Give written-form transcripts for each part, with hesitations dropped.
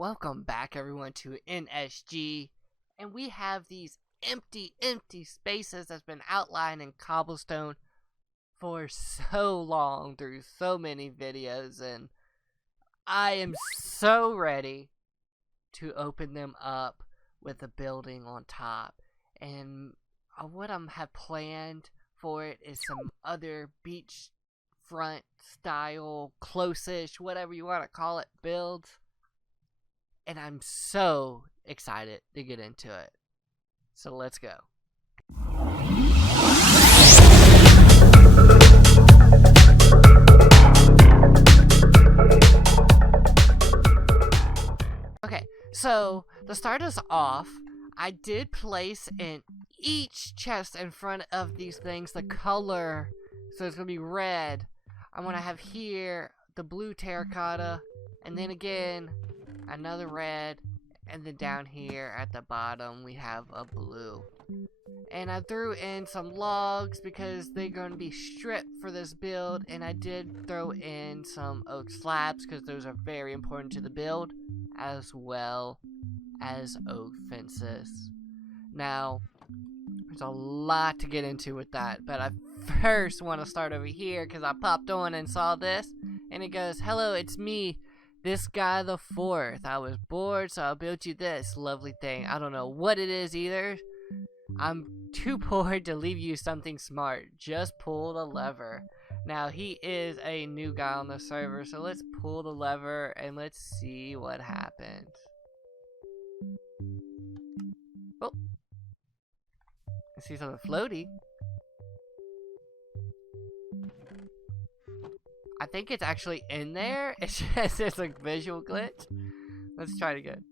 Welcome back everyone to NSG, and we have these empty spaces that's been outlined in cobblestone for so long through so many videos, and I am so ready to open them up with a building on top. And what I have planned for it is some other beachfront style, close-ish, whatever you want to call it, builds. And I'm so excited to get into it. So let's go. Okay, so to start us off, I did place in each chest in front of these things the color. So it's going to be red. I'm going to have here the blue terracotta, and then again another red, and then down here at the bottom we have a blue. And I threw in some logs because they're going to be stripped for this build, and I did throw in some oak slabs because those are very important to the build, as well as oak fences. Now there's a lot to get into with that, but I first want to start over here because I popped on and saw this, and it goes, "Hello, it's me, this guy the fourth. I was bored, so I built you this lovely thing." I don't know what it is either. I'm too bored to leave you something smart. Just pull the lever. Now, he is a new guy on the server, so let's pull the lever and let's see what happens. Oh, I see something floaty. I think it's actually in there. It's just it's a visual glitch. Let's try it again.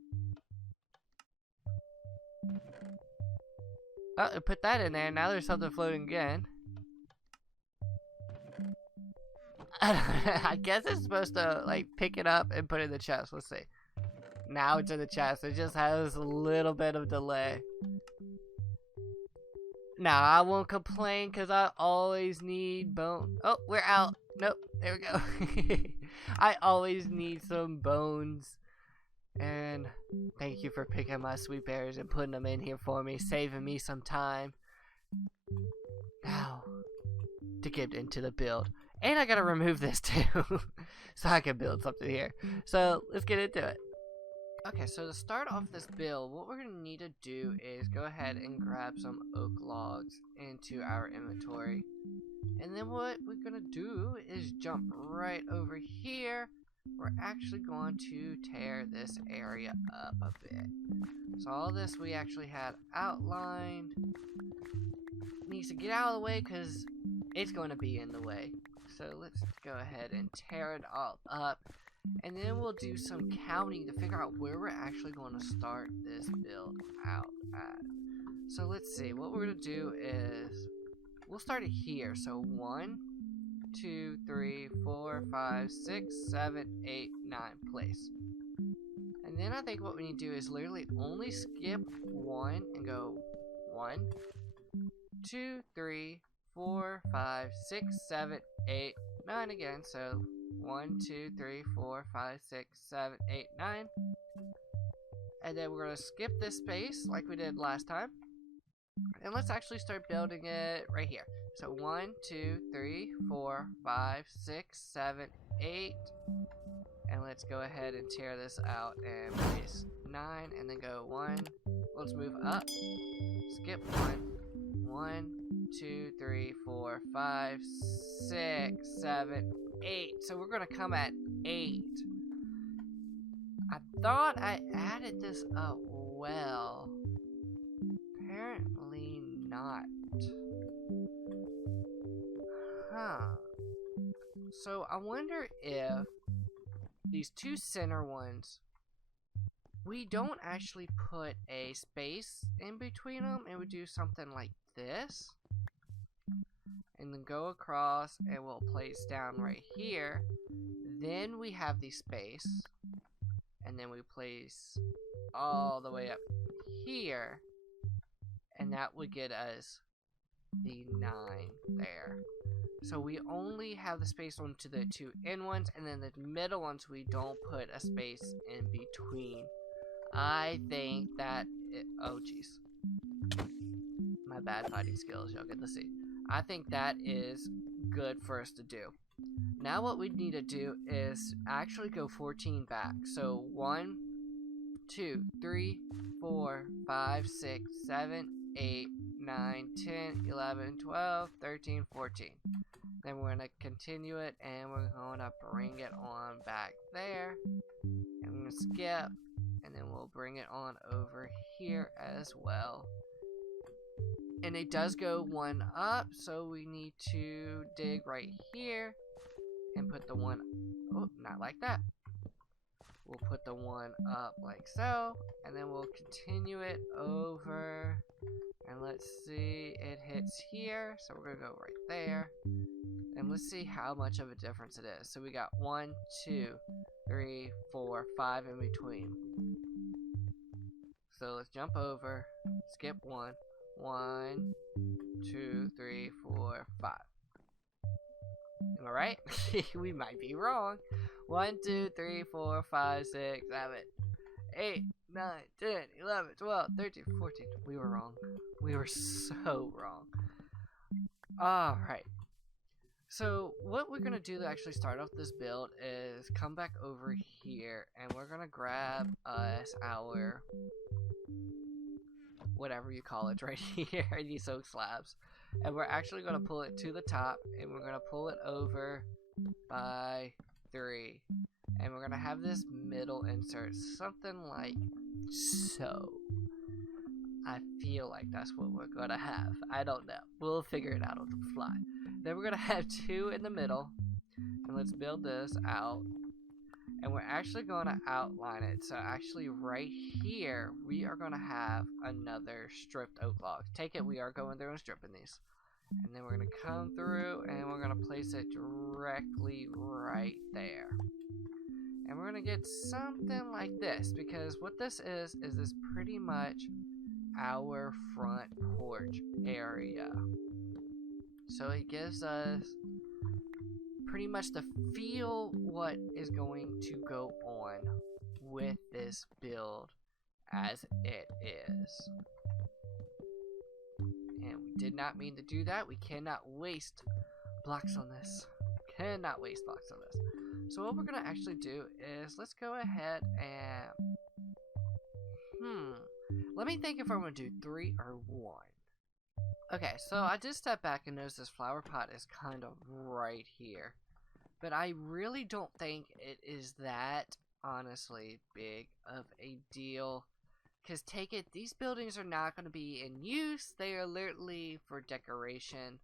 Oh, it put that in there. Now there's something floating again. I guess it's supposed to like pick it up and put it in the chest. Let's see. Now it's in the chest. It just has a little bit of delay. Now I won't complain because I always need bone. Oh, we're out. Nope, there we go. I always need some bones. And thank you for picking my sweet berries and putting them in here for me, saving me some time. Now, to get into the build. And I gotta remove this too, so I can build something here. So, let's get into it. Okay, so to start off this build, what we're going to need to do is go ahead and grab some oak logs into our inventory. And then what we're going to do is jump right over here. We're actually going to tear this area up a bit. So all this we actually had outlined. Needs to get out of the way because it's going to be in the way. So let's go ahead and tear it all up. And then we'll do some counting to figure out where we're actually going to start this build out at. So let's see, what we're going to do is, we'll start it here. So 1, 2, 3, 4, 5, 6, 7, 8, 9 place. And then I think what we need to do is literally only skip 1 and go 1, 2, 3, 4, 5, 6, 7, 8, 9 again. So 1, 2, 3, 4, 5, 6, 7, 8, 9. And then we're going to skip this space like we did last time. And let's actually start building it right here. So 1, 2, 3, 4, 5, 6, 7, 8. And let's go ahead and tear this out and place 9. And then go 1. Let's move up. Skip 1. 1, 2, 3, 4, 5, 6, 7, 8. So we're going to come at 8. I thought I added this up well. Apparently not. Huh. So I wonder if these two center ones, we don't actually put a space in between them, and we do something like this. And then go across and we'll place down right here. Then we have the space. And then we place all the way up here. And that would get us the 9 there. So we only have the space onto the two end ones, and then the middle ones we don't put a space in between. I think that oh jeez. My bad fighting skills, y'all get to see. I think that is good for us to do. Now what we need to do is actually go 14 back. So 1, 2, 3, 4, 5, 6, 7, 8, 9, 10, 11, 12, 13, 14. Then we're going to continue it, and we're going to bring it on back there. And we're going to skip, and then we'll bring it on over here as well. And it does go one up, so we need to dig right here and put the one, oh, not like that. We'll put the one up like so, and then we'll continue it over. And let's see, it hits here, so we're gonna go right there. And let's see how much of a difference it is. So we got 1, 2, 3, 4, 5 in between. So let's jump over, skip 1, 1, 2, 3, 4, 5. Am I right? We might be wrong. 1, 2, 3, 4, 5, 6, 7, 8, 9, 10, 11, 12, 13, 14. We were wrong. We were so wrong. Alright. So what we're going to do to actually start off this build is come back over here, and we're going to grab us our whatever you call it right here, these oak slabs. And we're actually going to pull it to the top, and we're going to pull it over by 3. And we're going to have this middle insert, something like so. I feel like that's what we're going to have. I don't know. We'll figure it out on the fly. Then we're going to have 2 in the middle. And let's build this out. And we're actually going to outline it. So actually right here, we are going to have another stripped oak log. Take it, we are going through and stripping these. And then we're going to come through and we're going to place it directly right there. And we're going to get something like this, because what this is this pretty much our front porch area. So it gives us pretty much the feel what is going to go on with this build as it is. And we did not mean to do that. We cannot waste blocks on this. Cannot waste blocks on this. So what we're going to actually do is let's go ahead and let me think if I'm going to do 3 or 1. Okay, so I did step back and notice this flower pot is kind of right here. But I really don't think it is that, honestly, big of a deal. Because take it, these buildings are not going to be in use. They are literally for decoration.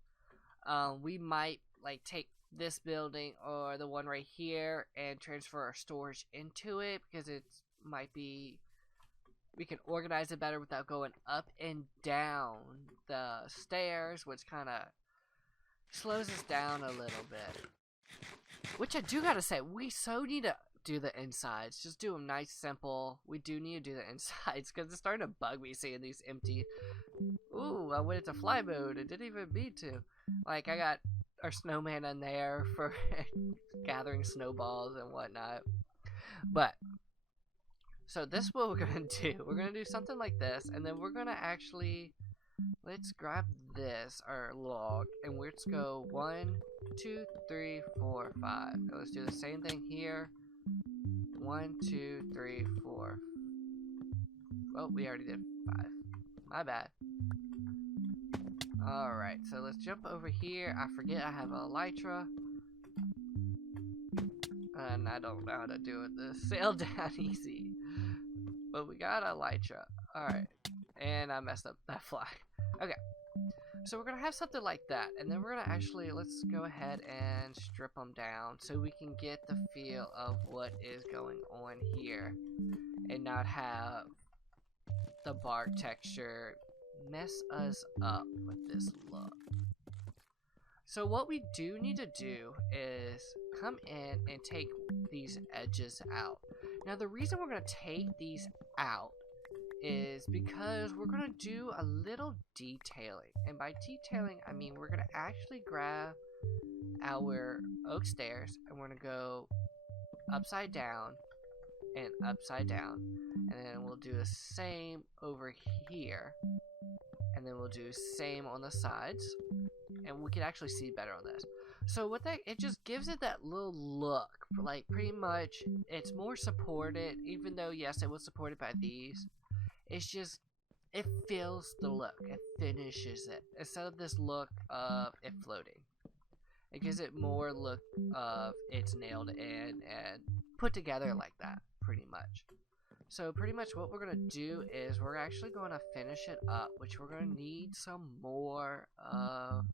We might, like, take this building or the one right here and transfer our storage into it. Because it might be, we can organize it better without going up and down the stairs, which kind of slows us down a little bit. Which I do gotta say, we so need to do the insides. Just do them nice, simple. We do need to do the insides, because it's starting to bug me seeing these empty. Ooh, I went into fly mode. It didn't even mean to. Like, I got our snowman in there for gathering snowballs and whatnot. But, so this is what we're gonna do. We're gonna do something like this, and then we're gonna actually, let's grab this, our log, and let's go 1, 2, 3, 4, 5. And let's do the same thing here. 1, 2, 3, 4. Oh, we already did 5. My bad. Alright, so let's jump over here. I forget I have a elytra. And I don't know how to do it. This sail down easy. But we got a elytra. Alright. And I messed up that fly. Okay. So we're going to have something like that. And then we're going to actually, let's go ahead and strip them down so we can get the feel of what is going on here. And not have the bark texture mess us up with this look. So what we do need to do is come in and take these edges out. Now the reason we're going to take these out is because we're going to do a little detailing. And by detailing, I mean we're going to actually grab our oak stairs, and we're gonna go upside down and upside down, and then we'll do the same over here, and then we'll do same on the sides, and we can actually see better on this. So what that, it just gives it that little look, like pretty much it's more supported, even though yes it was supported by these. It's just, it fills the look, it finishes it, instead of this look of it floating. It gives it more look of it's nailed in and put together like that, pretty much. So pretty much what we're going to do is we're actually going to finish it up, which we're going to need some more of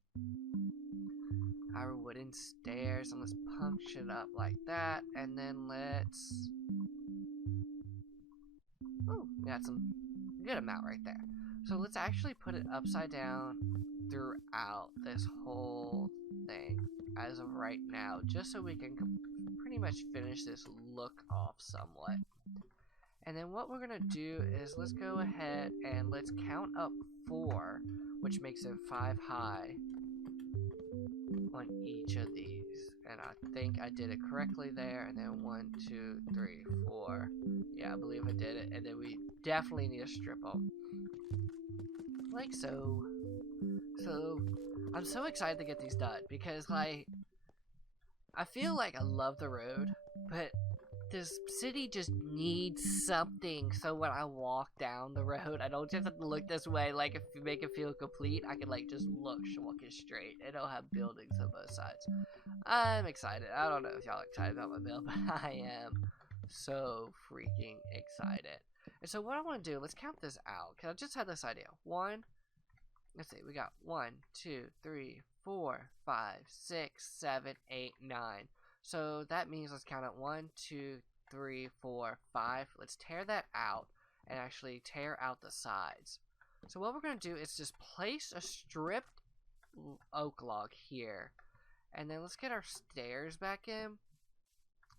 our wooden stairs, and let's punch it up like that, and then let's, oh, we got some good amount right there. So let's actually put it upside down throughout this whole thing as of right now, just so we can pretty much finish this look off somewhat. And then what we're gonna do is let's go ahead and let's count up 4, which makes it 5 high on each of these. And I think I did it correctly there. And then 1, 2, 3, 4. Yeah, I believe I did it. And then we definitely need to strip them, like so. So I'm so excited to get these done because, like, I feel like I love the road, but this city just needs something, so when I walk down the road, I don't just have to look this way. Like, if you make it feel complete, I can, like, just walk it straight, and it'll have buildings on both sides. I'm excited. I don't know if y'all are excited about my build, but I am so freaking excited. And so what I want to do, let's count this out, because I just had this idea. Let's see, we got 1, 2, 3, 4, 5, 6, 7, 8, 9. So that means let's count it 1, 2, 3, 4, 5. Let's tear that out and actually tear out the sides. So what we're going to do is just place a stripped oak log here. And then let's get our stairs back in.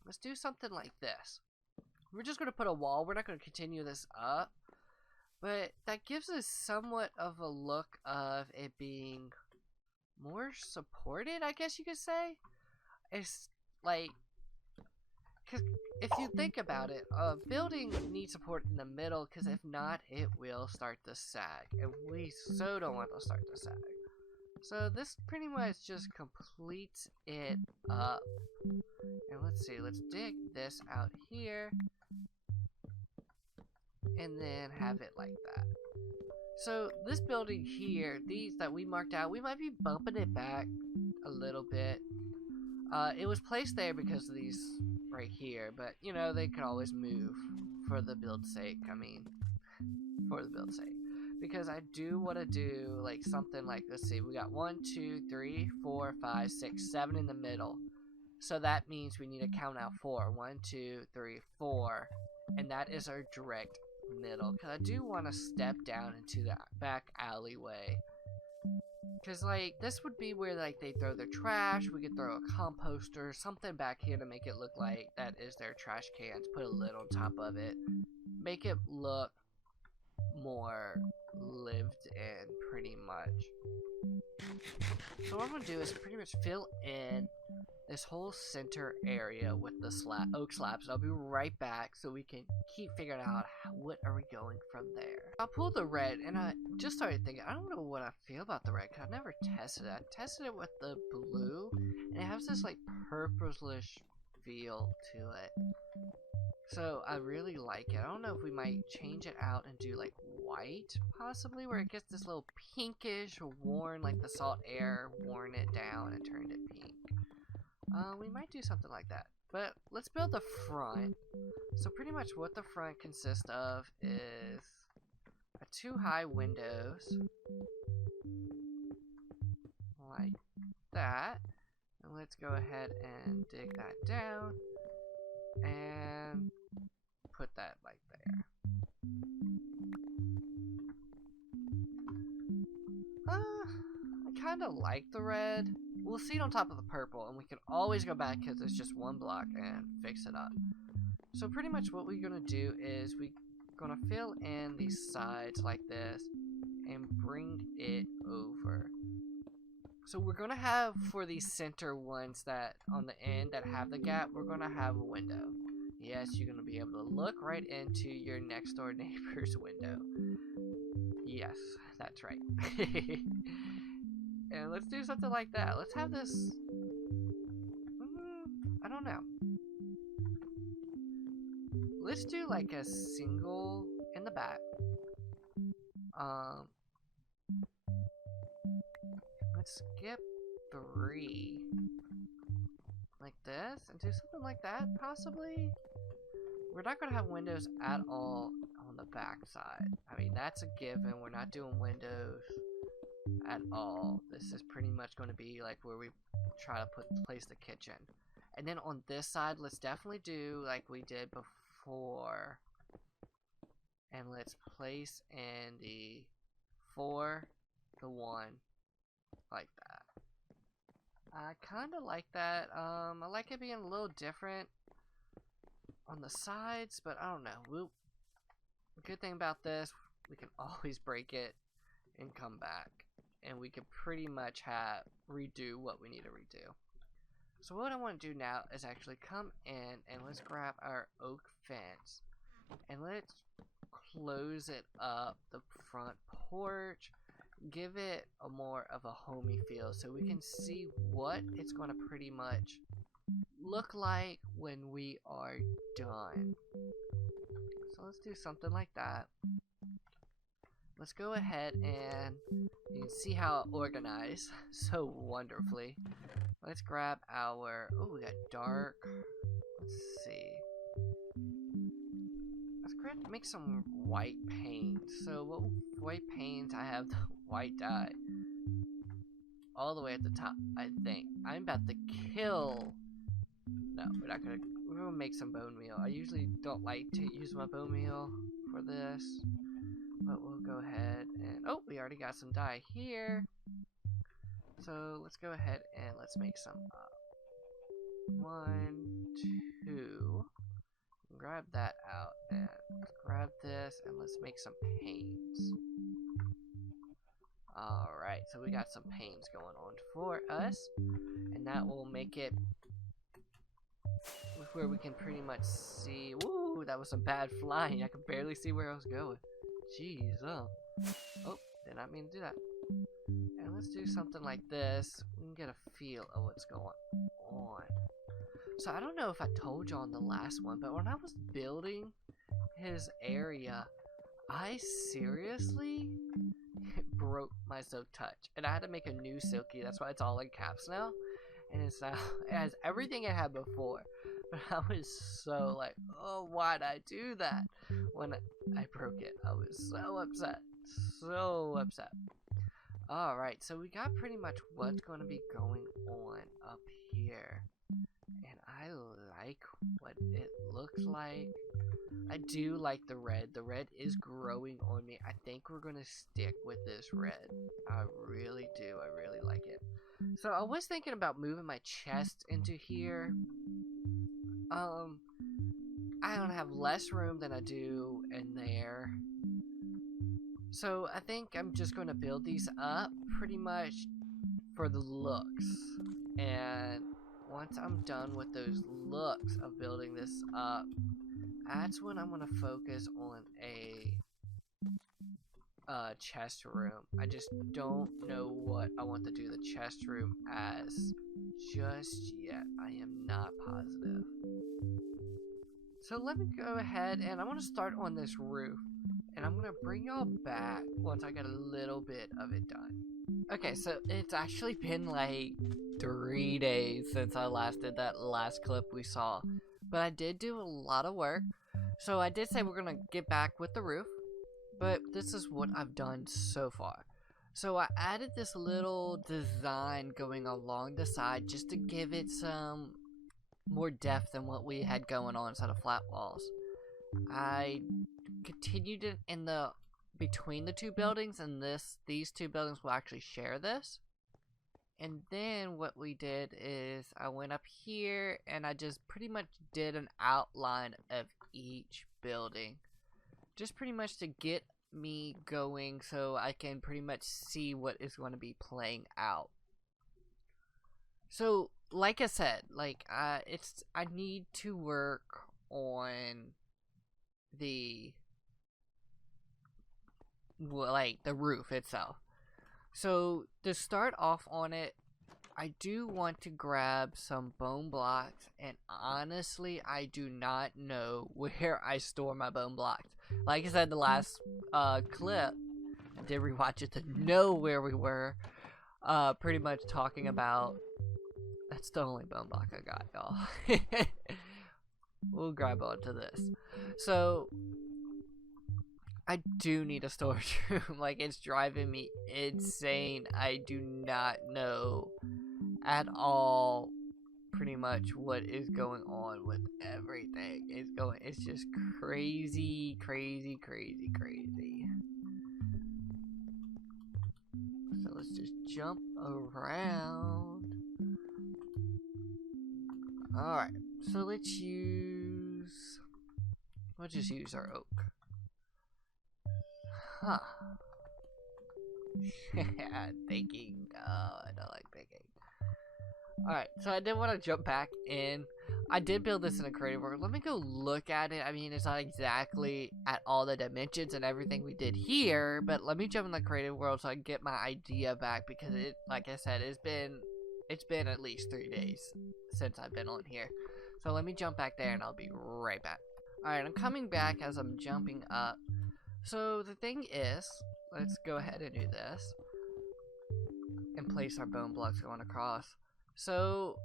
Let's do something like this. We're just going to put a wall. We're not going to continue this up. But that gives us somewhat of a look of it being more supported, I guess you could say. It's like, cause if you think about it, a building needs support in the middle, because if not, it will start to sag, and we so don't want to start to sag. So this pretty much just completes it up. And let's see, let's dig this out here, and then have it like that. So this building here, these that we marked out, we might be bumping it back a little bit. It was placed there because of these right here, but you know, they could always move for the build's sake. I mean, for the build's sake, because I do want to do like something like, let's see, we got 1, 2, 3, 4, 5, 6, 7 in the middle. So that means we need to count out 4. 1, 2, 3, 4, and that is our direct middle. Because I do want to step down into that back alleyway. Because, like, this would be where, like, they throw their trash. We could throw a composter, something back here to make it look like that is their trash cans. Put a lid on top of it. Make it look more lived in, pretty much. So what I'm going to do is pretty much fill in this whole center area with the oak slabs. I'll be right back so we can keep figuring out what are we going from there. I'll pull the red, and I just started thinking, I don't know what I feel about the red, because I've never tested it. I tested it with the blue, and it has this like purplish feel to it. So I really like it. I don't know if we might change it out and do like white, possibly, where it gets this little pinkish worn, like the salt air worn it down and turned it pink. We might do something like that. But let's build the front. So pretty much what the front consists of is 2 high windows, like that. And let's go ahead and dig that down and put that like there. I kind of like the red. We'll see it on top of the purple, and we can always go back because it's just one block and fix it up. So pretty much what we're going to do is we're going to fill in these sides like this and bring it over. So we're gonna have, for these center ones that on the end that have the gap, we're gonna have a window. Yes, you're gonna be able to look right into your next door neighbor's window. Yes, that's right. And let's do something like that. Let's have this. I don't know. Let's do like a single in the back. Let's skip 3 like this and do something like that, possibly. We're not gonna have windows at all on the back side. I mean, that's a given. We're not doing windows at all. This is pretty much going to be like where we try to place the kitchen. And then on this side, let's definitely do like we did before. And let's place in the 4, the 1, like that. I kind of like that. I like it being a little different on the sides, but I don't know. Good thing about this, we can always break it and come back. And we can pretty much redo what we need to redo. So what I want to do now is actually come in and let's grab our oak fence. And let's close it up, the front porch. Give it a more of a homey feel so we can see what it's going to pretty much look like when we are done. So let's do something like that. Let's go ahead and you can see how it organized so wonderfully. Let's grab our, oh, we got dark. Let's see. Let's make some white paint. So what white paint? I have the white dye all the way at the top, I think. I'm about to kill. No, we're gonna make some bone meal. I usually don't like to use my bone meal for this, but we'll go ahead and, oh, we already got some dye here. So let's go ahead and let's make some 1, 2. Grab that out and let's grab this and let's make some panes. Alright, so we got some panes going on for us, and that will make it where we can pretty much see. Woo, that was some bad flying. I could barely see where I was going. Jeez, oh, did not mean to do that. And let's do something like this. We can get a feel of what's going on. So I don't know if I told you on the last one, but when I was building his area, I seriously broke my silk touch, and I had to make a new silky. That's why it's all in caps now, and it has everything it had before. But I was so like, oh, why'd I do that? When I broke it, I was so upset. So upset. Alright, so we got pretty much what's going to be going on up here. And I like what it looks like. I do like the red. The red is growing on me. I think we're going to stick with this red. I really do. I really like it. So I was thinking about moving my chest into here. I don't have less room than I do in there. So I think I'm just going to build these up pretty much for the looks. And once I'm done with those looks of building this up, that's when I'm going to focus on a chest room. I just don't know what I want to do the chest room as just yet. I am not positive. So let me go ahead and I want to start on this roof. And I'm going to bring y'all back once I get a little bit of it done. Okay, so it's actually been like 3 days since I last did that last clip we saw. But I did do a lot of work. So I did say we're going to get back with the roof. But this is what I've done so far. So I added this little design going along the side just to give it some more depth than what we had going on instead of flat walls. I continued it in the between the two buildings, and these two buildings will actually share this. And then what we did is I went up here and I just pretty much did an outline of each building, just pretty much to get me going so I can pretty much see what is going to be playing out. So, like I said, like, I need to work on the, like, the roof itself. So, to start off on it, I do want to grab some bone blocks, and honestly, I do not know where I store my bone blocks. Like I said, the last clip, I did rewatch it to know where we were. Pretty much talking about. That's the only bone block I got, y'all. We'll grab onto this. So, I do need a storage room. Like, it's driving me insane. I do not know at all pretty much what is going on with everything. It's just crazy. So let's just jump around. Alright, so we'll just use our oak. Huh. Thinking. Oh, I don't like thinking. Alright, so I did want to jump back in. I did build this in a creative world. Let me go look at it. I mean, it's not exactly at all the dimensions and everything we did here, but let me jump in the creative world so I can get my idea back, because it, like I said, it's been at least 3 days since I've been on here. So let me jump back there and I'll be right back. Alright, I'm coming back as I'm jumping up. So the thing is, let's go ahead and do this and place our bone blocks going across. So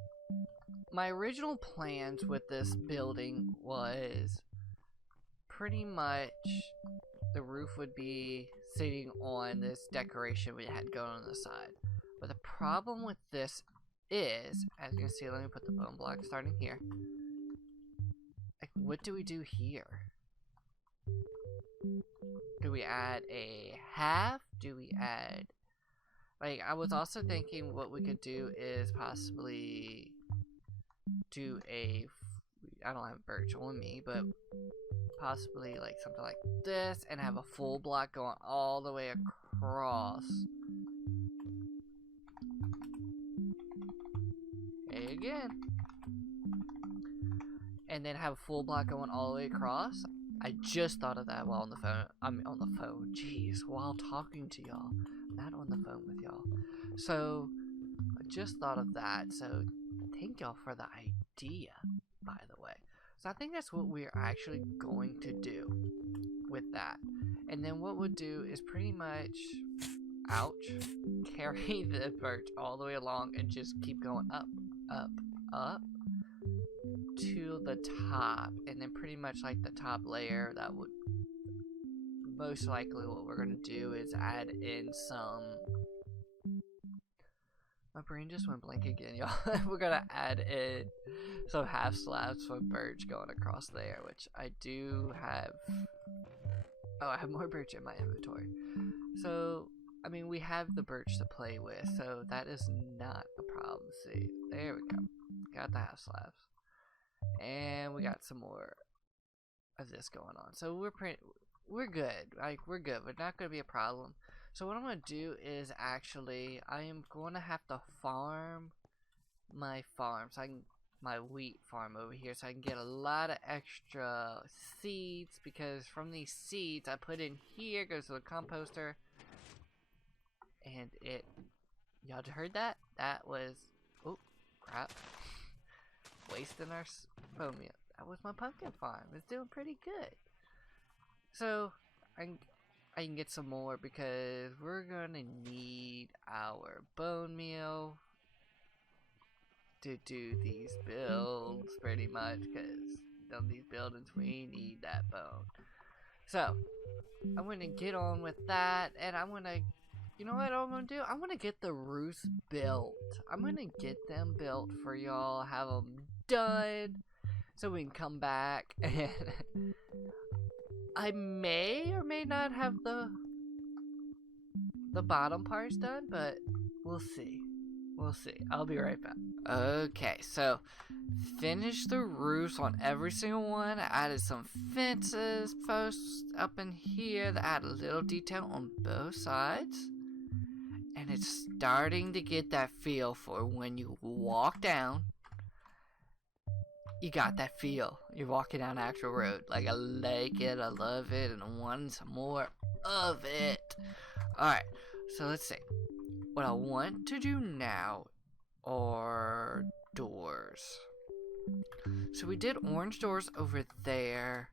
my original plans with this building was pretty much the roof would be sitting on this decoration we had going on the side. But the problem with this is, as you can see, let me put the bone block starting here. Like, what do we do here? Do we add a half? Do we add... Like, I was also thinking what we could do is possibly do a... I don't have birch on me, but possibly like something like this and have a full block going all the way across. Hey again. And then have a full block going all the way across. I just thought of that while on the phone. I'm on the phone. Jeez, while talking to y'all. Not on the phone with y'all. So, I just thought of that. So, thank y'all for the idea, by the way. So, I think that's what we're actually going to do with that. And then what we'll do is pretty much, ouch, carry the birch all the way along and just keep going up, up, up to the top. And then pretty much like the top layer, that would most likely what we're going to do is add in some... My brain just went blank again, y'all. We're going to add in some half slabs for birch going across there, which I do have... Oh, I have more birch in my inventory. So, I mean, we have the birch to play with, so that is not a problem. See, there we go. Got the half slabs. And we got some more of this going on. So we're good. Like, we're good. We're not going to be a problem. So what I'm going to do is actually, I am going to have to farm my farm. So my wheat farm over here. So I can get a lot of extra seeds. Because from these seeds I put in here, goes to the composter. And y'all heard that? That was, oh, crap. Wasting our bone meal. That was my pumpkin farm. It's doing pretty good. So, I can get some more because we're gonna need our bone meal to do these builds pretty much, because on these buildings we need that bone. So, I'm gonna get on with that, and I'm gonna, you know what I'm gonna do? I'm gonna get the roofs built. I'm gonna get them built for y'all, have them done, so we can come back and I may or may not have the bottom parts done, but we'll see. We'll see. I'll be right back. Okay, so finish the roofs on every single one. I added some fences posts up in here that add a little detail on both sides. And it's starting to get that feel for when you walk down. You got that feel. You're walking down an actual road. Like, I like it, I love it, and I want some more of it. Alright, so let's see. What I want to do now are doors. So we did orange doors over there.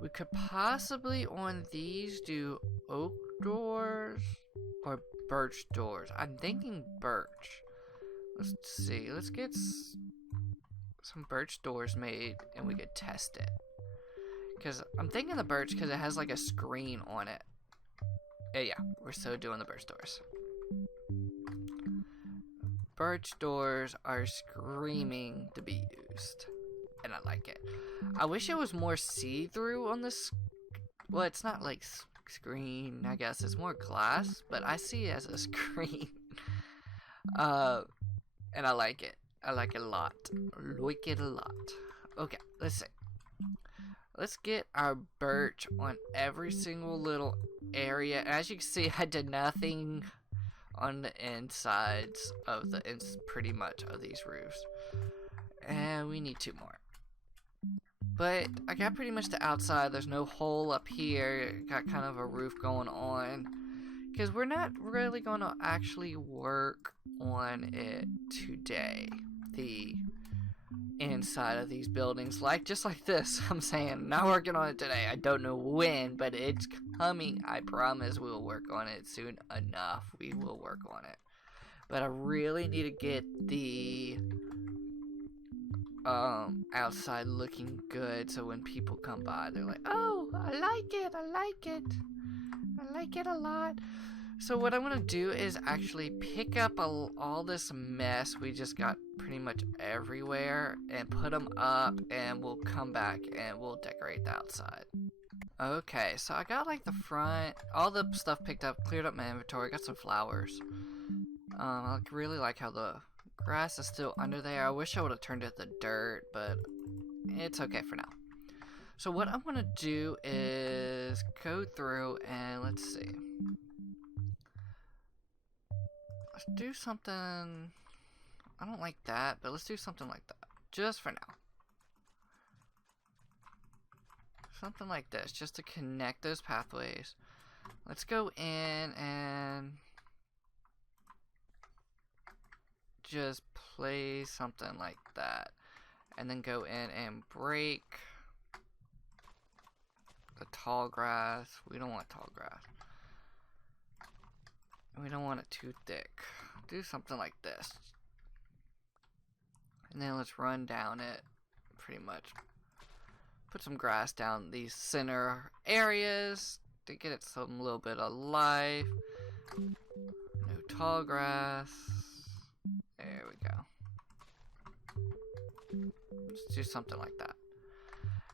We could possibly on these do oak doors or birch doors. I'm thinking birch. Let's see. Let's get some birch doors made and we could test it. Because I'm thinking the birch because it has like a screen on it. Yeah, we're so doing the birch doors. Birch doors are screaming to be used. And I like it. I wish it was more see-through on this. Well, it's not like screen, I guess. It's more glass, but I see it as a screen. And I like it. I like it a lot. Like it a lot. Okay, let's see. Let's get our birch on every single little area. As you can see, I did nothing on the insides of the pretty much of these roofs. And we need 2 more. But I got pretty much the outside. There's no hole up here. Got kind of a roof going on. Because we're not really going to actually work on it today. The inside of these buildings. Just like this. I'm saying, not working on it today. I don't know when, but it's coming. I promise we'll work on it soon enough. We will work on it. But I really need to get the outside looking good so when people come by they're like, oh, I like it, I like it, I like it a lot. So what I'm gonna do is actually pick up all this mess we just got pretty much everywhere and put them up, and we'll come back and we'll decorate the outside. Okay, so I got like the front, all the stuff picked up, cleared up my inventory, got some flowers. I really like how the grass is still under there. I wish I would have turned it to dirt, but it's okay for now. So what I'm gonna do is go through and let's see. Let's do something. I don't like that, but let's do something like that. Just for now. Something like this, just to connect those pathways. Let's go in and just place something like that. And then go in and break the tall grass. We don't want tall grass. We don't want it too thick. Do something like this. And then let's run down it pretty much. Put some grass down these center areas to get it some little bit of life. No tall grass. There we go. Let's do something like that.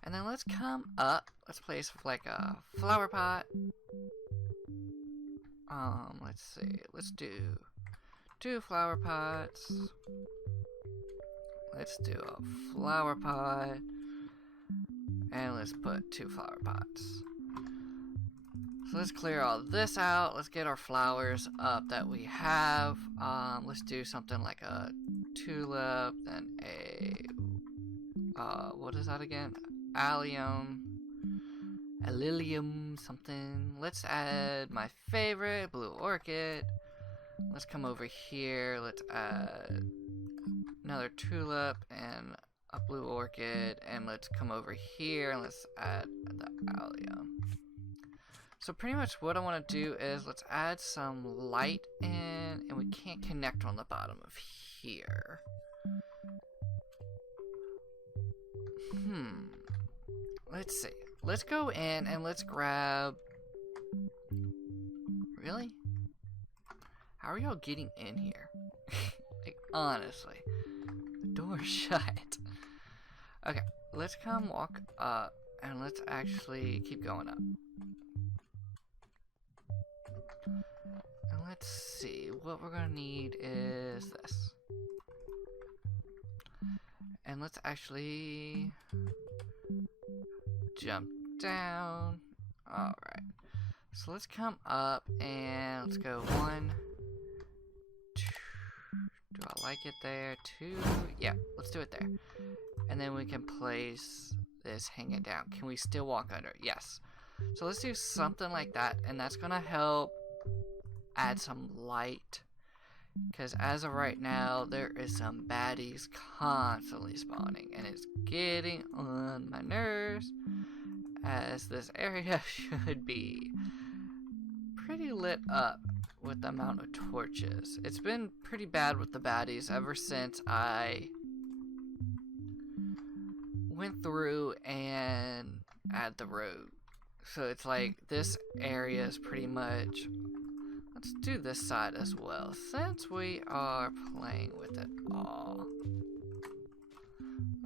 And then let's come up. Let's place like a flower pot. Let's see. Let's do 2 flower pots. Let's do a flower pot. And let's put 2 flower pots. So let's clear all this out. Let's get our flowers up that we have. Let's do something like a tulip, then a what is that again? Allium, something. Let's add my favorite, blue orchid. Let's come over here. Let's add another tulip and a blue orchid, and let's come over here and let's add the allium. So pretty much what I want to do is let's add some light in, and we can't connect on the bottom of here. Let's see. Let's go in and let's grab. Really? How are y'all getting in here? Like, honestly. The door's shut. Okay, let's come walk up and let's actually keep going up. And let's see, what we're gonna need is this. And let's actually jump down. Alright. So let's come up and let's go 1, Do I like it there too? Yeah, let's do it there. And then we can place this hanging down. Can we still walk under? Yes. So let's do something like that, and that's gonna help add some light. Because as of right now, there is some baddies constantly spawning, and it's getting on my nerves, as this area should be pretty lit up with the amount of torches. It's been pretty bad with the baddies ever since I went through and added the road. So it's like this area is pretty much... Let's do this side as well, since we are playing with it all.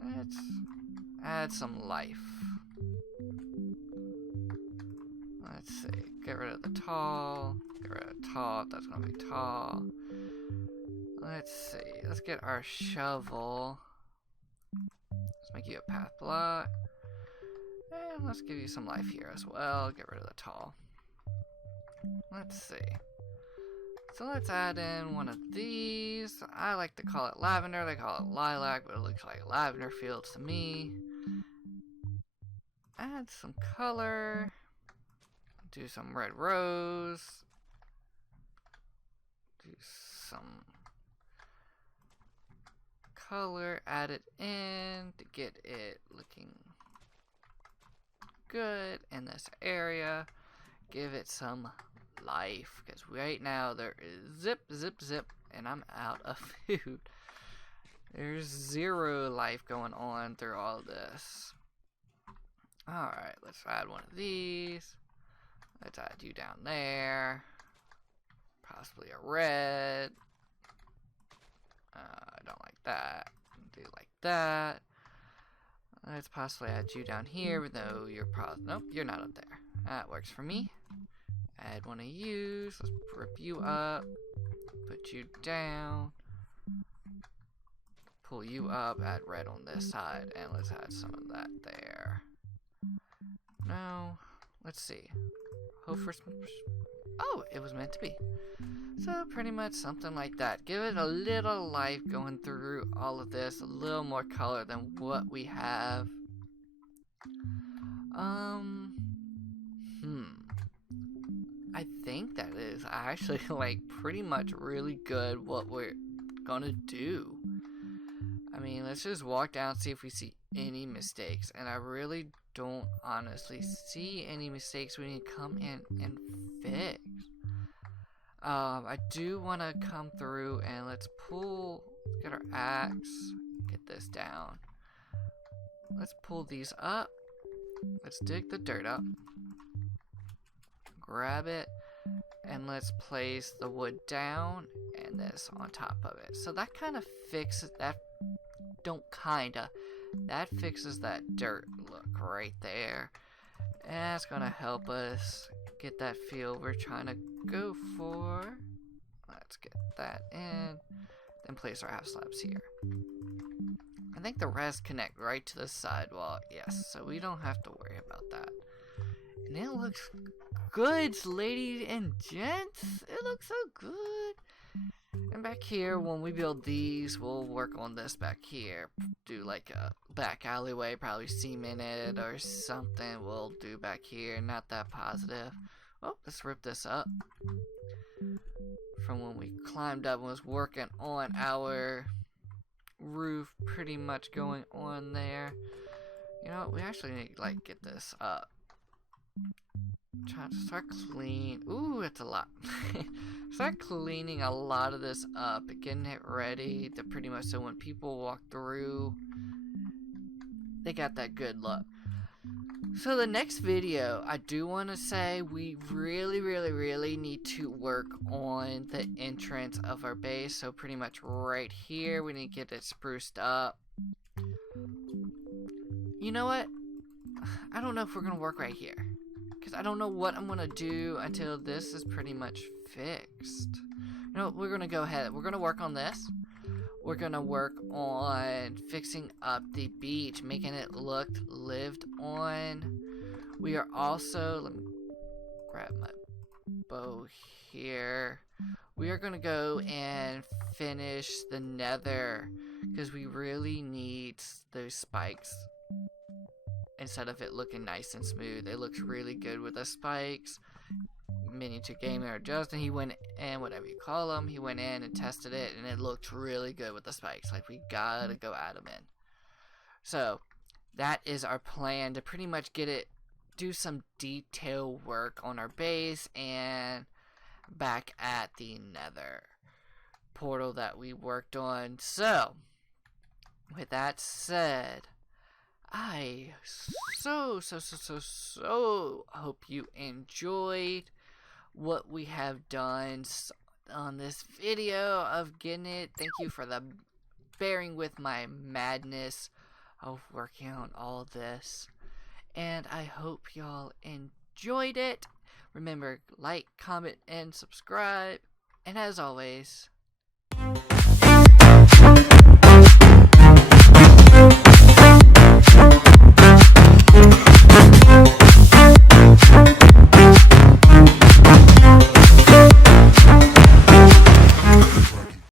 Let's add some life. Let's see, get rid of the tall, get rid of tall, that's gonna be tall. Let's see, let's get our shovel. Let's make you a path block. And let's give you some life here as well, get rid of the tall. Let's see. So let's add in one of these. I like to call it lavender, they call it lilac, but it looks like lavender fields to me. Add some color. Do some red rose. Do some color, add it in to get it looking good in this area. Give it some life, because right now there is zip, and I'm out of food. There's 0 life going on through all this. Alright, let's add one of these. Let's add you down there. Possibly a red. I don't like that. Do like that. Let's possibly add you down here, even though you're probably... Nope, you're not up there. That works for me. Add one of you. Let's rip you up. Put you down. Pull you up. Add red on this side. And let's add some of that there. No. Let's see. Hope for some... Oh, it was meant to be. So pretty much something like that. Give it a little life going through all of this. A little more color than what we have. I think that is actually like pretty much really good what we're gonna do. I mean, let's just walk down and see if we see any mistakes. And I really don't honestly see any mistakes we need to come in and fix. I do want to come through and let's get our axe, get this down. Let's pull these up. Let's dig the dirt up. Grab it. And let's place the wood down and this on top of it. So that kind of fixes that. That fixes that dirt look right there. And that's gonna help us get that feel we're trying to go for. Let's get that in. Then place our half slabs here. I think the rest connect right to the sidewall. Yes, so we don't have to worry about that. And it looks good, ladies and gents. It looks so good. And back here, when we build these, we'll work on this back here. Do like a back alleyway, probably cement it or something we'll do back here. Not that positive. Oh, let's rip this up. From when we climbed up and was working on our roof, pretty much going on there. You know what, we actually need to like get this up. Trying to start clean. Ooh, it's a lot. Start cleaning a lot of this up, getting it ready to pretty much so when people walk through, they got that good look. So the next video, I do want to say we really need to work on the entrance of our base. So pretty much right here, we need to get it spruced up. You know what? I don't know if we're going to work right here. Because I don't know what I'm going to do until this is pretty much fixed. You know, we're going to go ahead. We're going to work on this. We're going to work on fixing up the beach, making it look lived on. We are also... Let me grab my bow here. We are gonna go and finish the nether because we really need those spikes. Instead of it looking nice and smooth, it looks really good with the spikes. Miniature Gamer or Justin, he went in, whatever you call him, he went in and tested it, and it looked really good with the spikes. Like, we gotta go add them in. So that is our plan, to pretty much get it, do some detail work on our base and back at the nether portal that we worked on. So with that said, I so hope you enjoyed what we have done on this video of getting it. Thank you for the bearing with my madness of working on all this, and I hope y'all enjoyed it. Remember, like, comment, and subscribe, and as always,